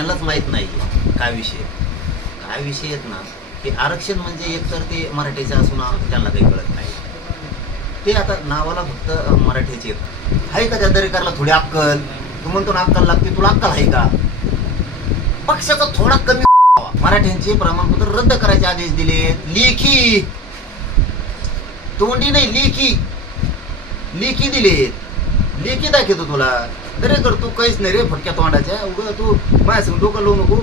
त्यांनाच माहीत नाही काय विषय आहेत ना, की आरक्षण म्हणजे एकतर ते मराठीचे असून त्यांना काही कळत नाही. ते आता नावाला फक्त मराठीचे आहेत. आहे का त्या दरेकरला थोडी अक्कल? तू म्हणतो ना अक्कल लागते, तुला अक्कल आहे का? पक्षाचा थोडा कमी मराठ्यांचे प्रमाणपत्र रद्द करायचे आदेश दिले, लेखी, तोंडी नाही, लेखी दिलेत. लेखी दाखवतो तुला. दरेकर तू काहीच नाही रे फटक्या तोंडाच्या. उगं तू माझ्या डोकं लावू नको.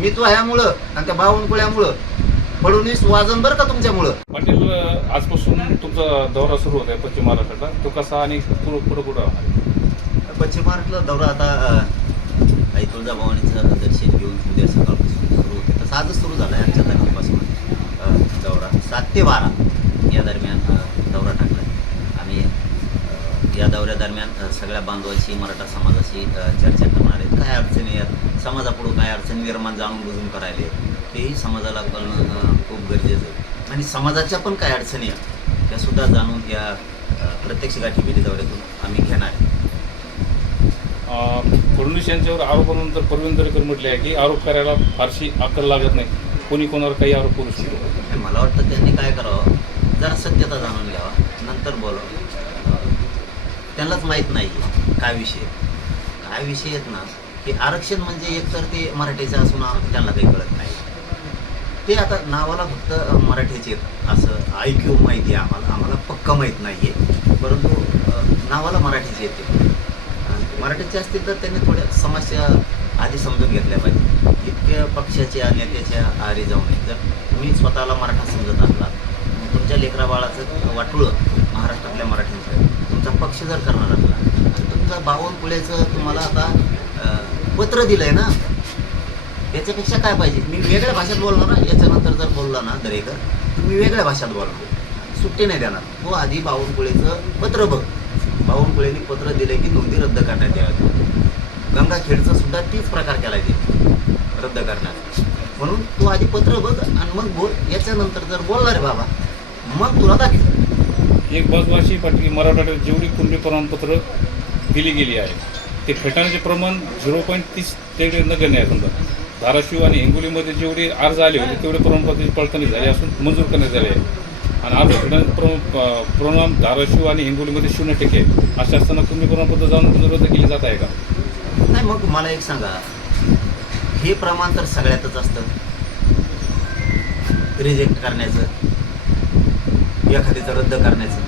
मी तो ह्यामुळं आणि त्या बावनकुळ्यामुळं फडणवीस वाजन बरं का तुमच्यामुळं. पाटील, आजपासून तुमचा दौरा सुरू होत आहे पश्चिम महाराष्ट्राचा. तो कसा आणि पुढं पश्चिम महाराष्ट्राला दौरा आता आई तुळजाभवानीचं दर्शन घेऊन उद्या सकाळपासून सुरू होते. तसं आजच सुरू झाला आहे. आजच्या तारखेपासून दौरा 7 ते 12 या दरम्यान दौरा टाकला आहे. आम्ही या दौऱ्यादरम्यान सगळ्या बांधवांशी, मराठा समाजाशी चर्चा करणार आहेत. काय अडचणी आहेत, समाजापुढं काय अडचणी निर्माण जाणून बुजून करायले, तेही समाजाला कळणं खूप गरजेचं आहे. आणि समाजाच्या पण काय अडचणी आहेत त्यासुद्धा जाणून या प्रत्यक्ष गाठीभेटी दौऱ्यातून आम्ही घेणार आहे. फडणवीस यांच्यावर आरोपानंतर परवीन दरेकर म्हटले आहे की आरोप करायला फारशी अक्कल लागत नाही, कोणी कोणावर काही आरोप करू शकतो. मला वाटतं त्यांनी काय करावं, जरा सत्यता जाणून घ्यावा, नंतर बोलावं. त्यांनाच माहीत नाही काय विषय आहेत ना, की आरक्षण म्हणजे एकतर ते मराठीचे असून त्यांना काही कळत नाही. ते आता नावाला फक्त मराठीचे आहेत असं ऐक्यू माहिती आहे आम्हाला पक्का माहीत नाही आहे, परंतु नावाला मराठीचे येते. मराठीचे असतील तर त्यांनी थोड्या समस्या आधी समजून घेतल्या पाहिजे. इतक्या पक्षाच्या नेत्याच्या आहारी जाऊ नये. जर तुम्ही स्वतःला मराठा समजत असला, तुमच्या लेकरा बाळाचं वाटोळं महाराष्ट्रातल्या मराठ्यांचं तुमचा पक्ष जर करणार असला, तुमचा बावनकुळेचं तुम्हाला आता पत्र दिलंय ना, याच्यापेक्षा काय पाहिजे? मी वेगळ्या भाषेत बोलणार ना, याच्यानंतर जर बोलला ना दरेकर, तुम्ही वेगळ्या भाषेत बोलणार, सुट्टी नाही देणार. तो आधी बावनकुळेचं पत्र बघ. बावनकुळेंनी पत्र दिले की नोंदी रद्द करण्यात याव्यात. गंगाखेडचा सुद्धा तीच प्रकार केला ते रद्द करण्यात. म्हणून तू आधी पत्र बघ आणि मग बोल. याच्यानंतर जर बोलला रे बाबा, मग तुला दाखव. एक बाजू अशी पाटील, मराठवाड्यात जेवढी कुणबी प्रमाणपत्र दिली गेली आहे ते फेटाळण्याचे प्रमाण 0.30 तेवढे नगण्य आहे. समजा धाराशिव आणि हिंगोलीमध्ये जेवढे अर्ज आले होते तेवढे प्रमाणपत्र पडताळणी झाले असून मंजूर करण्यात आले आहे. आणि अर्ज फेटाळण्याचे प्रमाण धाराशिव आणि हिंगोलीमध्ये 0% आहे. अशा असताना कुणबी प्रमाणपत्र जाणून रद्द केली जात आहे का? नाही, मग मला एक सांगा, हे प्रमाण तर सगळ्यातच असतं रिजेक्ट करण्याचं, एखाद्याचं रद्द करण्याचं.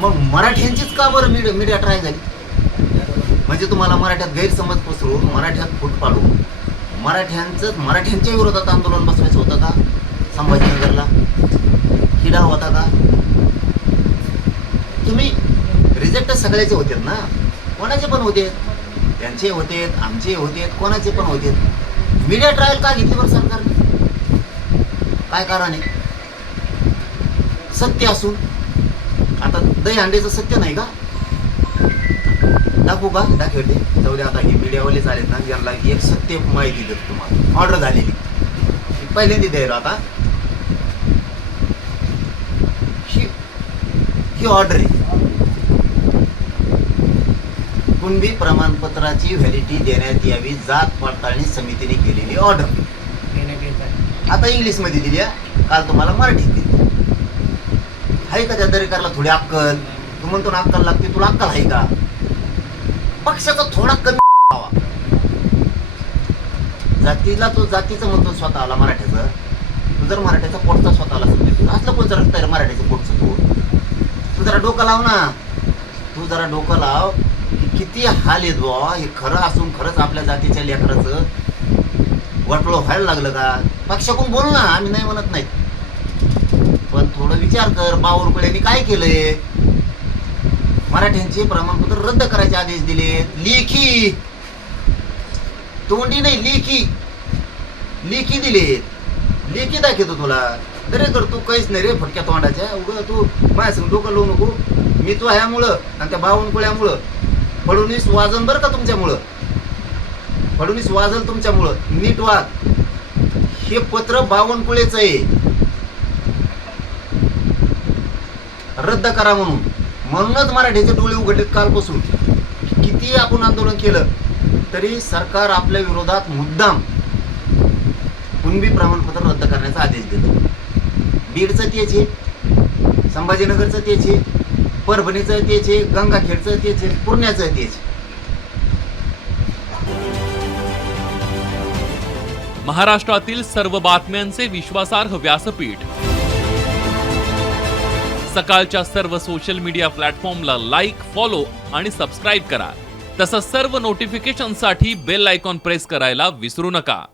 मग मराठ्यांचीच का बरं मीडिया ट्राय झाली? म्हणजे तुम्हाला मराठ्यात गैरसमज पसरून, मराठ्यात फूट पाडून, मराठ्यांच्या विरोधात आंदोलन बसवायचं होतं का? संभाजीनगरला हिडा होता का? तुम्ही रिजेक्ट सगळ्याचे होते ना, कोणाचे पण होते, त्यांचे होते, आमचे होते, कोणाचे पण होते. मीडिया ट्रायल का घेतली बरं सरकारने? काय कारण आहे? सत्य असून आता दही अंडेचं सत्य नाही का? दाखवू का? दाखवते. जाऊ दे. आता हे मीडियावालेच आलेत ना, यांना एक सत्य माहिती देतो तुम्हाला, ऑर्डर झालेली पहिल्यांदा द्यायला. आता ही ऑर्डर आहे, कुणबी प्रमाणपत्राची व्हॅलिडिटी देण्यात यावी, जात पडताळणी समितीने केलेली ऑर्डर. आता इंग्लिशमध्ये दिली, काल तुम्हाला मराठीत दिली. आहे का त्या दरेकरला थोडी अक्कल? तू म्हणतो ना अक्कल लागते, तुला अक्कल आहे का? पक्षाचा थोडा कमी जातीला, तो जातीचं म्हणतो स्वतःला मराठ्याचं. तू जर मराठ्याचा पोटचा स्वतःला समजतो, असलं कोणतं रक्त आहे मराठ्याचं पोटचं? तू जरा डोकं लाव ना, तू जरा डोकं लाव. किती हाल येत बुवा, हे खरं असून खरंच आपल्या जातीच्या लेकराचं वाटोळं व्हायला लागलं का? पक्षाकडून बोल ना, आम्ही नाही म्हणत नाहीत, पण थोडं विचार कर. बावनकुळेंनी काय केलंय? मराठ्यांचे प्रमाणपत्र रद्द करायचे आदेश दिले, लेखी, तोंडी नाही, लेखी दिलेत. लेखी दाखवतो तुला. दरेकर तू काहीच नाही रे फटक्या तोंडाच्या. उगं तू माझ्या डोकं लावू नको. मी तो ह्यामुळं आणि त्या बावनकुळ्यामुळं फडणवीस वाजन बरं का तुमच्यामुळं. फडणवीस वाजल तुमच्यामुळं. नीट वाग. हे पत्र बावनकुळेचं आहे, रद्द करा म्हणूनच मराठीचे डोळे उघडलेत कालपासून. किती आपण आंदोलन केलं, तरी सरकार आपल्या विरोधात मुद्दाम कुणबी प्रमाणपत्र रद्द करण्याचा आदेश देतो. बीडचं तेच आहे, संभाजीनगरचं तेच आहे, परभणीचं तेच आहे, गंगाखेडचं तेच आहे, पूर्ण्याचं तेच. महाराष्ट्रातील सर्व बातम्यांचे विश्वासार्ह व्यासपीठ. सकाळच्या सर्व सोशल मीडिया प्लॅटफॉर्मला लाईक, फॉलो आणि सबस्क्राईब करा. तसंच सर्व नोटिफिकेशनसाठी बेल आयकॉन प्रेस करायला विसरू नका.